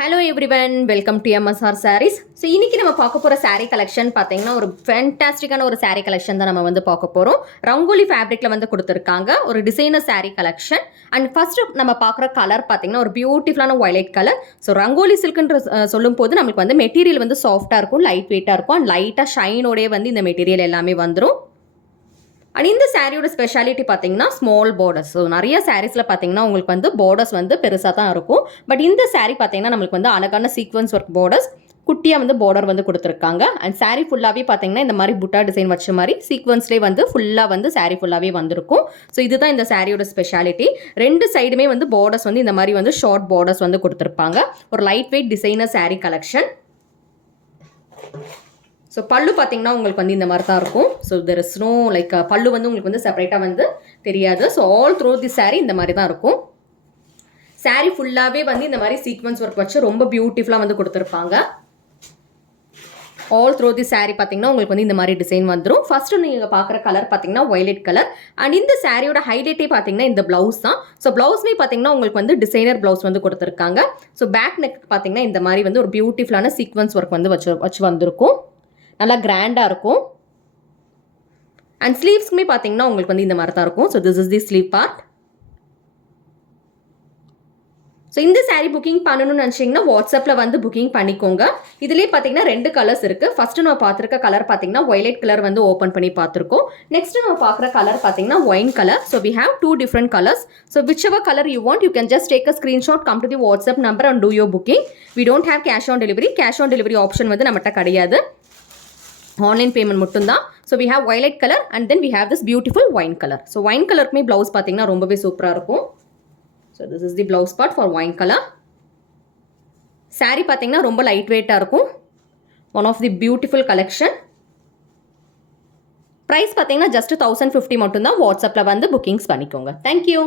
Hello everyone, welcome to MSR sarees. So இன்றைக்கி நம்ம பார்க்க போகிற சாரீ கலெக்ஷன் பார்த்தீங்கன்னா ஒரு ஃபேண்டாஸ்டிக்கான ஒரு சாரீ கலெக்ஷன் தான் நம்ம வந்து பார்க்க போகிறோம். ரங்கோலி ஃபேப்ரிக்கில் வந்து கொடுத்துருக்காங்க ஒரு designer saree collection. And first நம்ம பார்க்குற கலர் பார்த்தீங்கன்னா ஒரு பியூட்டிஃபுல்லான வயலட் கலர். ஸோ ரங்கோலி சில்க்குன்ற சொல்லும் போது நம்மளுக்கு வந்து மெட்டீரியல் வந்து சாஃப்டாக இருக்கும், லைட் வெயிட்டாக இருக்கும், அண்ட் லைட்டாக ஷைனோடே வந்து இந்த மெட்டீரியல் எல்லாமே வந்துடும். அண்ட் இந்த சாரியோட ஸ்பெஷாலிட்டி பார்த்தீங்கன்னா ஸ்மால் பார்டர்ஸ். ஸோ நிறைய சாரீஸில் பார்த்தீங்கன்னா உங்களுக்கு வந்து பார்டர்ஸ் வந்து பெருசாக தான் இருக்கும். பட் இந்த சாரீ பார்த்தீங்கன்னா நம்மளுக்கு வந்து அழகான சீக்வன்ஸ் ஒர்க் பார்டர்ஸ், குட்டியாக வந்து பார்டர் வந்து கொடுத்துருக்காங்க. அண்ட் சாரீ ஃபுல்லாகவே பார்த்தீங்கன்னா இந்த மாதிரி புட்டா டிசைன் வச்ச மாதிரி சீக்வன்ஸ்லேயே வந்து ஃபுல்லாக வந்து சாரீ ஃபுல்லாகவே வந்திருக்கும். ஸோ இதுதான் இந்த சாரியோட ஸ்பெஷாலிட்டி. ரெண்டு சைடுமே வந்து பார்டர்ஸ் வந்து இந்த மாதிரி வந்து ஷார்ட் பார்டர்ஸ் வந்து கொடுத்துருப்பாங்க. ஒரு light weight designer saree collection. So பல்லு பார்த்தீங்கன்னா உங்களுக்கு வந்து இந்த மாதிரி தான் இருக்கும். So there is no like பல்லு வந்து உங்களுக்கு வந்து செப்பரேட்டாக வந்து தெரியாது. So all through the saree இந்த மாதிரி தான் இருக்கும். சாரீ ஃபுல்லாகவே வந்து இந்த மாதிரி சீக்வன்ஸ் ஒர்க் வச்சு ரொம்ப பியூட்டிஃபுல்லாக வந்து கொடுத்துருப்பாங்க. ஆல் த்ரூ தி சாரீ பார்த்தீங்கன்னா உங்களுக்கு வந்து இந்த மாதிரி டிசைன் வந்துடும். ஃபர்ஸ்ட் நீங்கள் பார்க்குற கலர் பார்த்தீங்கன்னா வயலட் கலர். அண்ட் இந்த சாரியோட ஹைலைட்டே பார்த்தீங்கன்னா இந்த பிளவுஸ் தான். ஸோ பிளவுஸ்மே பார்த்தீங்கன்னா உங்களுக்கு வந்து டிசைனர் பிளவுஸ் வந்து கொடுத்துருக்காங்க. ஸோ பேக் நெக் பார்த்தீங்கன்னா இந்த மாதிரி வந்து ஒரு பியூட்டிஃபுல்லான சீக்வன்ஸ் ஒர்க் வந்து வச்சு வந்திருக்கும். நல்லா கிராண்டாக இருக்கும். அண்ட் ஸ்லீவ்ஸ்க்குமே பார்த்தீங்கன்னா உங்களுக்கு வந்து இந்த மாதிரி தான் இருக்கும். So this is the sleeve part. So இந்த சாரீ புக்கிங் பண்ணணும்னு நினச்சிங்கன்னா வாட்ஸ்அப்பில் வந்து புக்கிங் பண்ணிக்கோங்க. இதுலேயே பார்த்தீங்கன்னா ரெண்டு கலர்ஸ் இருக்குது. ஃபஸ்ட்டு நம்ம பார்த்துருக்க கலர் பார்த்தீங்கன்னா வயலட் கலர் வந்து ஓப்பன் பண்ணி பார்த்துருக்கோம். நெக்ஸ்ட் நம்ம பார்க்குற கலர் பார்த்தீங்கன்னா wine colour. So we have two different colours. So whichever colour you want you can just take a screenshot, come to the WhatsApp number and do your booking. We don't have cash on delivery. Cash on delivery option வந்து நம்மகிட்ட கிடையாது, online payment மட்டும்தான். So we have violet colour and then we have this beautiful wine colour. So wine கலருக்குமே blouse பார்த்தீங்கன்னா ரொம்பவே சூப்பராக இருக்கும். So this is the blouse part for wine colour. Saree பார்த்தீங்கன்னா ரொம்ப லைட் வெயிட்டாக இருக்கும். One of the beautiful collection. Price பார்த்தீங்கன்னா ஜஸ்ட் 1050 மட்டும்தான். வாட்ஸ்அப்பில் வந்து புக்கிங்ஸ் பண்ணிக்கோங்க. தேங்க்யூ.